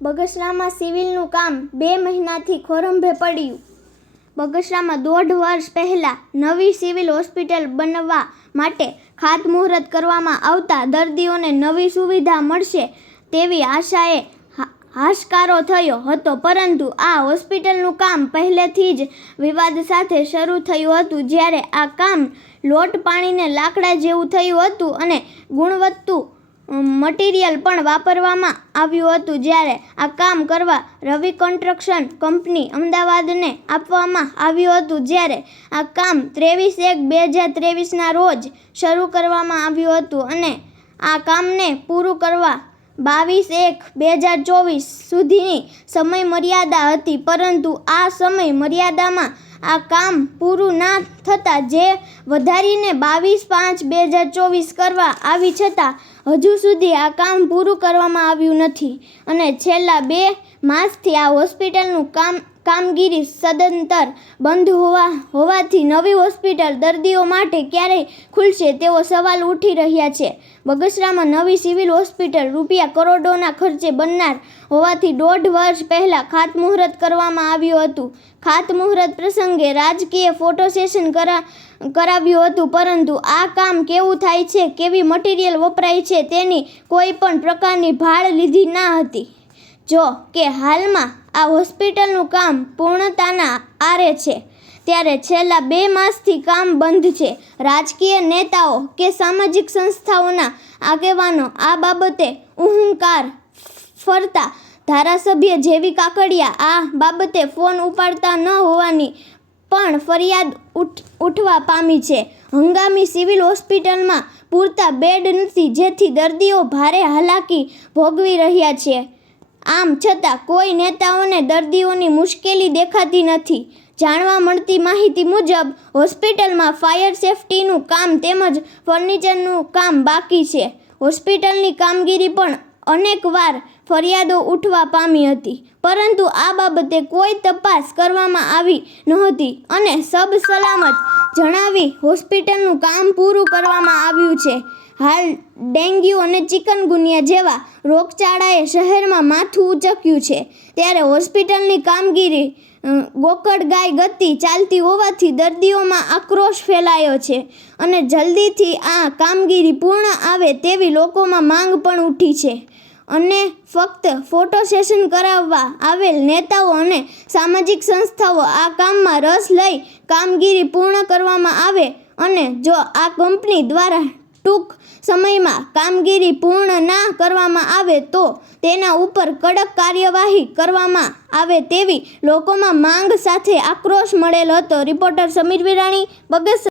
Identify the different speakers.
Speaker 1: બગસરામાં સિવિલનું કામ બે મહિનાથી ખોરંભે પડ્યું. બગસરામાં દોઢ વર્ષ પહેલા નવી સિવિલ હોસ્પિટલ બનવા માટે ખાતમુહૂર્ત કરવામાં આવતા દર્દીઓને નવી સુવિધા મળશે તેવી આશાએ હાશકારો થયો હતો. પરંતુ આ હોસ્પિટલનું કામ પહેલેથી જ વિવાદ સાથે શરૂ થયું હતું, જ્યારે આ કામ લોટ પાણીને લાકડા જેવું થયું હતું અને ગુણવત્તું મટીરિયલ પણ વાપરવામાં આવ્યું હતું જ્યારે આ કામ કરવા રવિ કન્સ્ટ્રક્શન કંપની અમદાવાદને આપવામાં આવ્યું હતું જ્યારે આ કામ ત્રેવીસ એક બે હજાર ત્રેવીસના રોજ શરૂ કરવામાં આવ્યું હતું અને આ કામને પૂરું કરવા બાવીસ એક બે હજાર ચોવીસ સુધીની સમય મર્યાદા હતી. પરંતુ આ સમય મર્યાદામાં આ કામ પૂરું ના થતાં જે વધારીને બાવીસ પાંચ બે હજાર ચોવીસ કરવા આવી છતાં હજુ સુધી આ કામ પૂરું કરવામાં આવ્યું નથી. અને છેલ્લા બે માસથી આ હોસ્પિટલનું કામ કામગીરી સદંતર બંધ હોવા, હોવાથી નવી હોસ્પિટલ દર્દીઓ માટે ક્યારે ખુલશે તેવો સવાલ ઉઠી રહ્યા છે. બગસરામાં નવી સિવિલ હોસ્પિટલ રૂપિયા કરોડોના ખર્ચે બનનાર હોવાથી દોઢ વર્ષ પહેલાં ખાતમુહૂર્ત કરવામાં આવ્યું હતું. ખાતમુહૂર્ત પ્રસંગે રાજકીય ફોટો સેશન કરા, કરાવ્યું હતું, પરંતુ આ કામ કેવું થાય છે, કેવી મટીરિયલ વપરાય છે તેની કોઈ પણ પ્રકારની ભાળ લીધી ના હતી. જો કે હાલમાં આ હોસ્પિટલનું કામ પૂર્ણતાના આરે છે, ત્યારે છેલ્લા બે માસથી કામ બંધ છે. રાજકીય નેતાઓ કે સામાજિક સંસ્થાઓના આગેવાનો આ બાબતે ઉહુંકાર ફરતા ધારાસભ્ય જેવી કાકડિયા આ બાબતે ફોન ઉપાડતા ન હોવાની પણ ફરિયાદ ઉઠવા પામી છે. હંગામી સિવિલ હોસ્પિટલમાં પૂરતા બેડ નથી, જેથી દર્દીઓ ભારે હાલાકી ભોગવી રહ્યા છે. આમ છતાં કોઈ નેતાઓને દર્દીઓની મુશ્કેલી દેખાતી નથી. જાણવા મળતી માહિતી મુજબ, હોસ્પિટલમાં ફાયર સેફટીનું કામ તેમજ ફર્નિચરનું કામ બાકી છે. હોસ્પિટલની કામગીરી પણ અનેકવાર ફરિયાદો ઉઠવા પામી હતી, પરંતુ આ બાબતે કોઈ તપાસ કરવામાં આવી નહોતી અને સબ સલામત જણાવી હોસ્પિટલનું કામ પૂરું કરવામાં આવ્યું છે. હાલ ડેન્ગ્યુ અને ચિકનગુનિયા જેવા રોગચાળાએ શહેરમાં માથું ઉચક્યું છે. ત્યારે હોસ્પિટલની કામગીરી ગોકળ ગાય ગતિ ચાલતી હોવાથી દર્દીઓમાં આક્રોશ ફેલાયો છે અને જલ્દીથી આ કામગીરી પૂર્ણ આવે તેવી લોકોમાં માંગ પણ ઉઠી છે. અને ફક્ત ફોટો સેશન કરાવવા આવેલ નેતાઓ અને સામાજિક સંસ્થાઓ આ કામમાં રસ લઈ કામગીરી પૂર્ણ કરવામાં આવે અને જો આ કંપની દ્વારા ટૂંક સમયમાં કામગીરી પૂર્ણ ના કરવામાં આવે તો તેના ઉપર કડક કાર્યવાહી કરવામાં આવે તેવી લોકોમાં માંગ સાથે આક્રોશ મળેલ હતો. Reporter Sameer Virani, bugs